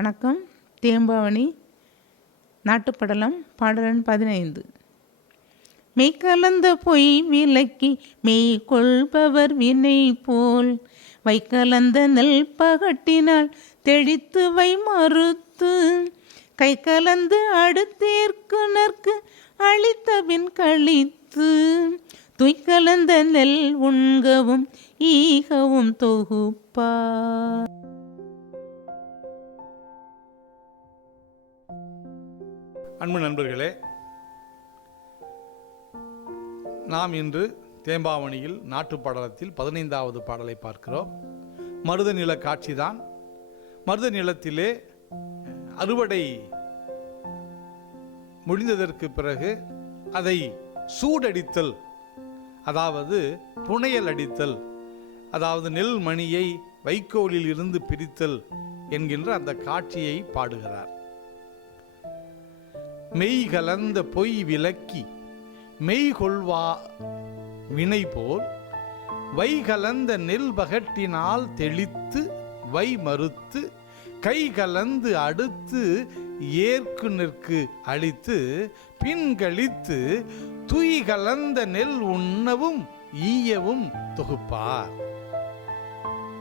வணக்கம். தேம்பாவணி நாட்டுப்படலம் பாடலன் பதினைந்து. மெய் கலந்த பொய் விலக்கி மெய் கொள்பவர் வினை போல் வை கலந்த நெல் பகட்டினால் தெளித்து வை மறுத்து. கை கலந்து அடுத்தேற்கு நற்கு அழித்தபின் கழித்து. துய்கலந்த நெல் உண்கவும் ஈகவும் தொகுப்பா. அன்பு நண்பர்களே நாம் இன்று தேம்பாவணியில் நாட்டுப் பாடலத்தில் பதினைந்தாவது பாடலை பார்க்கிறோம். மருத நில காட்சிதான். மருத நிலத்திலே அறுவடை முடிந்ததற்கு பிறகு அதை சூடடித்தல் அதாவது புனையல் அடித்தல் அதாவது நெல் மணியை வைக்கோலில் இருந்து பிரித்தல் என்கின்ற அந்த காட்சியை பாடுகிறார். மெய் கலந்த பொய் விலக்கி மெய் கொள்வா வினை போல் வை கலந்த நெல் பகட்டினால் தெளித்து வை மறுத்து கை கலந்து அடுத்து ஏற்கு நிற்கு பின் கழித்து துய் கலந்த நெல் உண்ணவும் ஈயவும் தொகுப்பார்.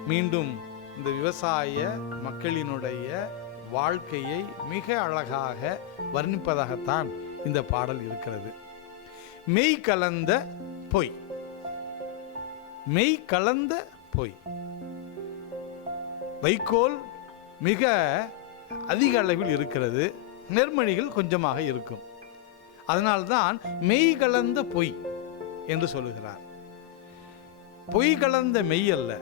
மீண்டும் இந்த விவசாய மக்களினுடைய வாழ்க்கையை மிக அழகாக வர்ணிப்பதாகத்தான் இந்த பாடல் இருக்கிறது. மெய் கலந்த பொய். மெய் கலந்த பொய். வைக்கோல் மிக அதிக அளவில் இருக்கிறது. நெர்மணிகள் கொஞ்சமாக இருக்கும். அதனால்தான் மெய் கலந்த பொய் என்று சொல்லுகிறார். பொய் கலந்த மெய் அல்ல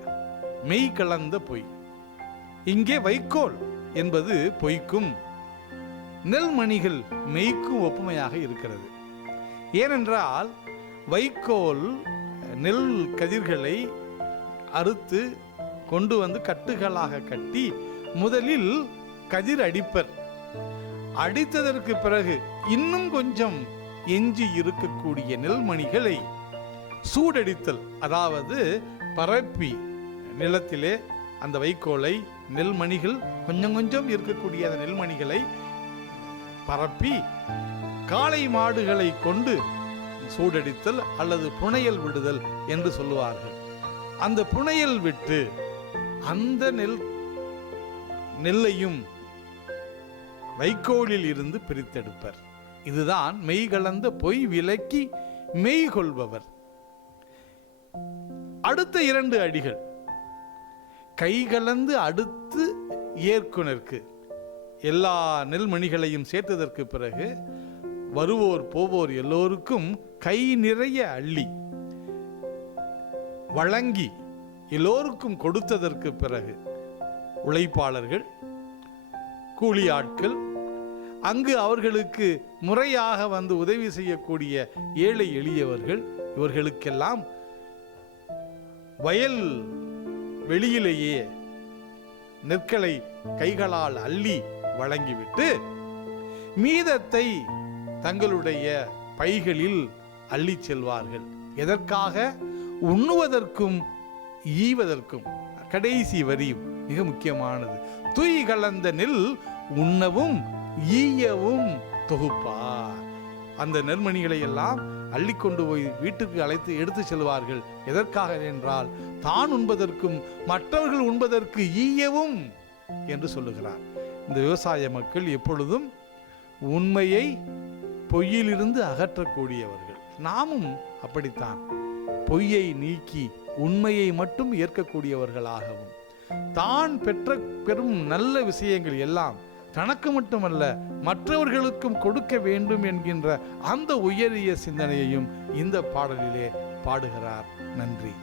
மெய் கலந்த பொய். இங்கே வைக்கோல் என்பது பொய்க்கும். நெல்மணிகள் மெய்க்கும் ஒப்புமையாக இருக்கிறது. ஏனென்றால் வைக்கோல் நெல் கதிர்களை அறுத்து கொண்டு வந்து கட்டுகளாக கட்டி முதலில் கதிர் அடிப்பர். அடித்ததற்கு பிறகு இன்னும் கொஞ்சம் எஞ்சி இருக்கக்கூடிய நெல்மணிகளை சூடடித்தல் அதாவது பரப்பி நிலத்திலே அந்த வைக்கோலை நெல்மணிகள் கொஞ்சம் கொஞ்சம் இருக்கக்கூடிய அந்த நெல்மணிகளை பரப்பி காளை மாடுகளை கொண்டு சூடடித்தல் அல்லது புனையல் விடுதல் என்று சொல்லுவார்கள். அந்த புனையல் விட்டு அந்த நெல் நெல்லையும் வைக்கோலில் இருந்து பிரித்தெடுப்பர். இதுதான் மெய் கலந்த பொய் விலக்கி மெய் கொள்பவர். அடுத்த இரண்டு அடிகள். கை கலந்து அடுத்து ஏற்குனருக்கு எல்லா நெல்மணிகளையும் சேர்த்ததற்கு பிறகு வருவோர் போவோர் எல்லோருக்கும் கை நிறைய அள்ளி வழங்கி எல்லோருக்கும் கொடுத்ததற்கு பிறகு உழைப்பாளர்கள் கூலி ஆட்கள் அங்கு அவர்களுக்கு முறையாக வந்து உதவி செய்யக்கூடிய ஏழை எளியவர்கள் இவர்களுக்கெல்லாம் வயல் வெளியிலேயே நெற்களை கைகளால் அள்ளி வழங்கிவிட்டு மீதத்தை தங்களுடைய பைகளில் அள்ளிச் செல்வார்கள். எதற்காக? உண்ணுவதற்கும் ஈவதற்கும் கடைசி வரியும் மிக முக்கியமானது. துய் கலந்த நெல் உண்ணவும் ஈயவும் தொகுப்பா. அந்த நெற்மணிகளை எல்லாம் அள்ளிக்கொண்டு போய் வீட்டுக்கு அழைத்து எடுத்து செல்வார்கள். எதற்காக என்றால் தான் உண்பதற்கும் மற்றவர்கள் உண்பதற்கு ஈயவும் என்று சொல்லுகிறார். இந்த விவசாய மக்கள் எப்பொழுதும் உண்மையை பொய்யிலிருந்து அகற்றக்கூடியவர்கள். நாமும் அப்படித்தான். பொய்யை நீக்கி உண்மையை மட்டும் ஏற்கக்கூடியவர்களாகவும் தான் பெற்ற பெரும் நல்ல விஷயங்கள் எல்லாம் தனக்கு மட்டுமல்ல மற்றவர்களுக்கும் கொடுக்க வேண்டும் என்கின்ற அந்த உயரிய சிந்தனையையும் இந்த பாடலிலே பாடுகிறார். நன்றி.